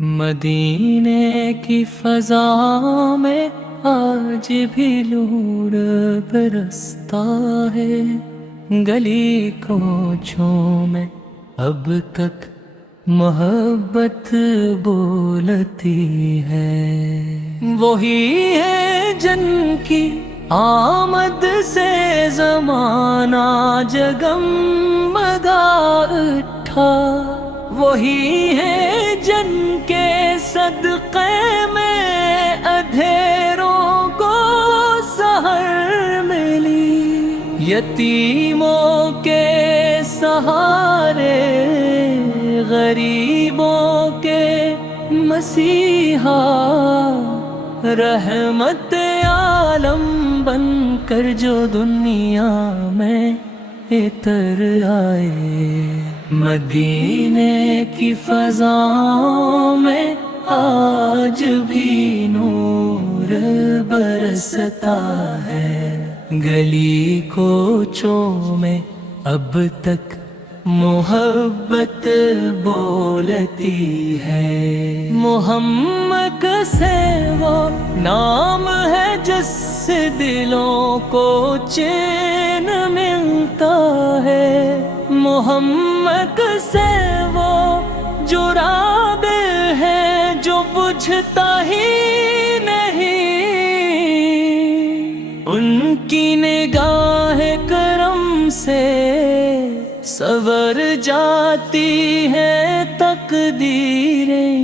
مدینے کی فضا میں آج بھی نور برستا ہے، گلی کوچوں میں اب تک محبت بولتی ہے۔ وہی ہے جن کی آمد سے زمانہ جگمگا اٹھا، وہی ہے جن کے صدقے میں اندھیروں کو سحر ملی، یتیموں کے سہارے غریبوں کے مسیحا، رحمت عالم بن کر جو دنیا میں اتر آئے۔ مدینے کی فضاؤں میں آج بھی نور برستا ہے، گلی کوچوں میں اب تک محبت بولتی ہے۔ محمد سے وہ نام ہے جس سے دلوں کو چین ملتا ہے، محمد سے وہ جو رابع ہے جو بجھتا ہی نہیں، ان کی نگاہ کرم سے سنور جاتی ہے تقدیریں،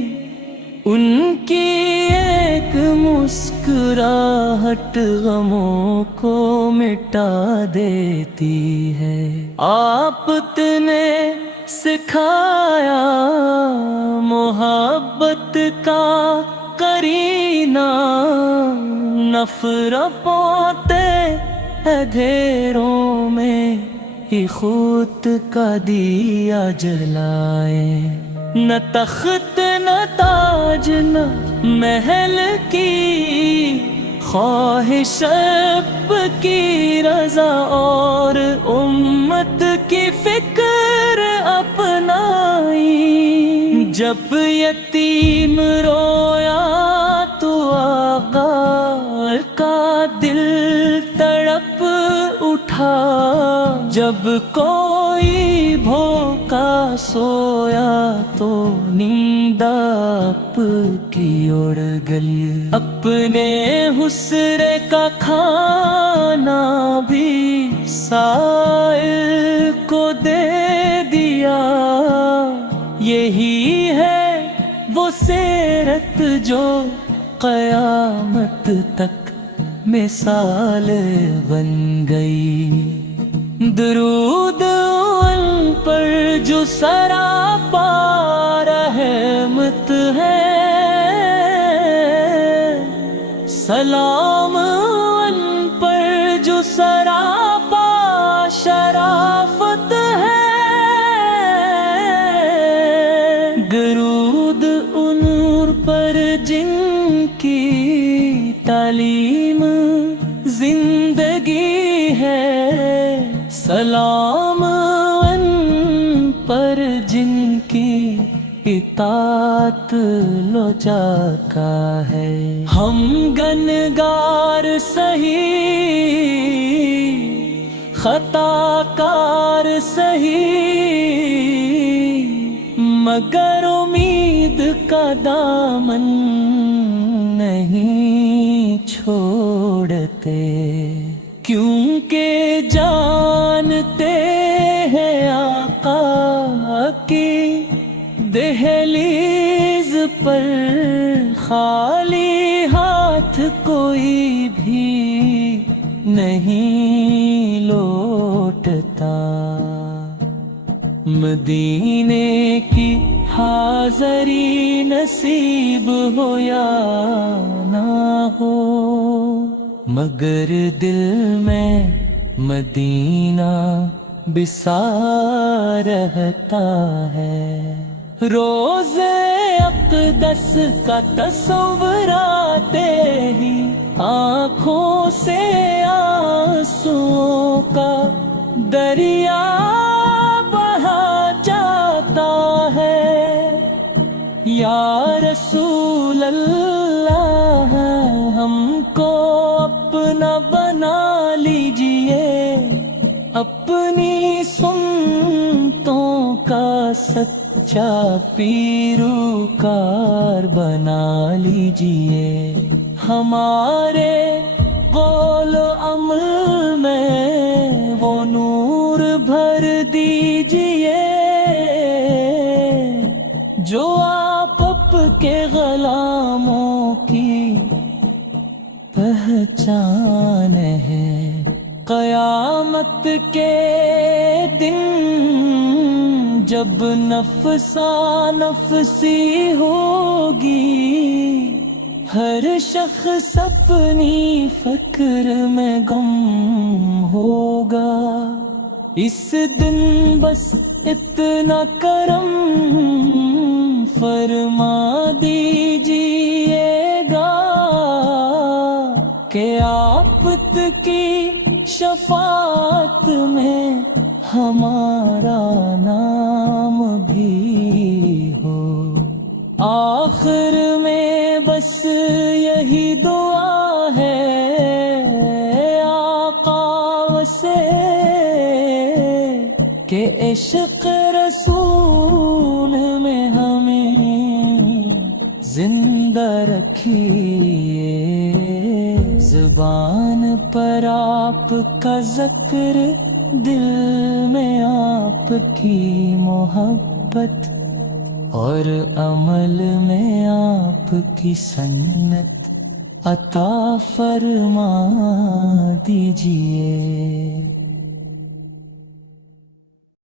ان کی ایک مسکراہٹ غموں کو مٹا دیتی ہے۔ آپ نے سکھایا محبت کا قرینہ، نفرت پاتے اندھیروں میں ہی خود کا دیا جلائے، نہ تخت نہ تاج نہ محل کی خواہش اب کی رضا، اور امت کی فکر اپنائی۔ جب یتیم رویا تو آقا کا دل تڑپ اٹھا، جب کوئی بھوکا سویا تو نیند آپ کی اڑ گئی۔ اپنے حسن کا کھانا بھی سائل کو دے دیا، یہی ہے وہ سیرت جو قیامت تک مثال بن گئی۔ درود ان پر جو سراپا رحمت ہے، سلام ان پر جو سراپا شرافت ہے، درود ان پر جن کی تعلیم زندگی ہے، سلام ان پر جن کی اطاعت لوچا کا ہے۔ ہم گنہگار سہی خطا کار سہی، مگر امید کا دامن نہیں چھوڑتے، کیونکہ جانتے ہیں آقا کی دہلیز پر خالی ہاتھ کوئی بھی نہیں لوٹتا۔ مدینے کی حاضری نصیب ہو یا نہ ہو، مگر دل میں مدینہ بسا رہتا ہے۔ روز اقدس کا تصور آتے ہی آنکھوں سے آنسوؤں کا دریا بہا جاتا ہے، یا یا رسول اللہ ہم کو اپنا بنا لیجئے، اپنی سنتوں کا سچا پیروکار بنا لیجئے، ہمارے قول و عمل میں وہ نور بھر دیجئے جو آپ کے غلاموں کی پہچان ہے۔ قیامت کے دن جب نفسا نفسی ہوگی، ہر شخص اپنی فکر میں گم ہوگا، اس دن بس اتنا کرم فرما دیجئے گا کہ آپ کی شفاعت میں ہمارا نام بھی ہو۔ آخر میں بس یہی دعا ہے آقا سے کہ عشق رسول میں ہمیں زندہ رکھیے، زبان پر آپ کا ذکر، دل میں آپ کی محبت، اور عمل میں آپ کی سنت عطا فرما دیجئے۔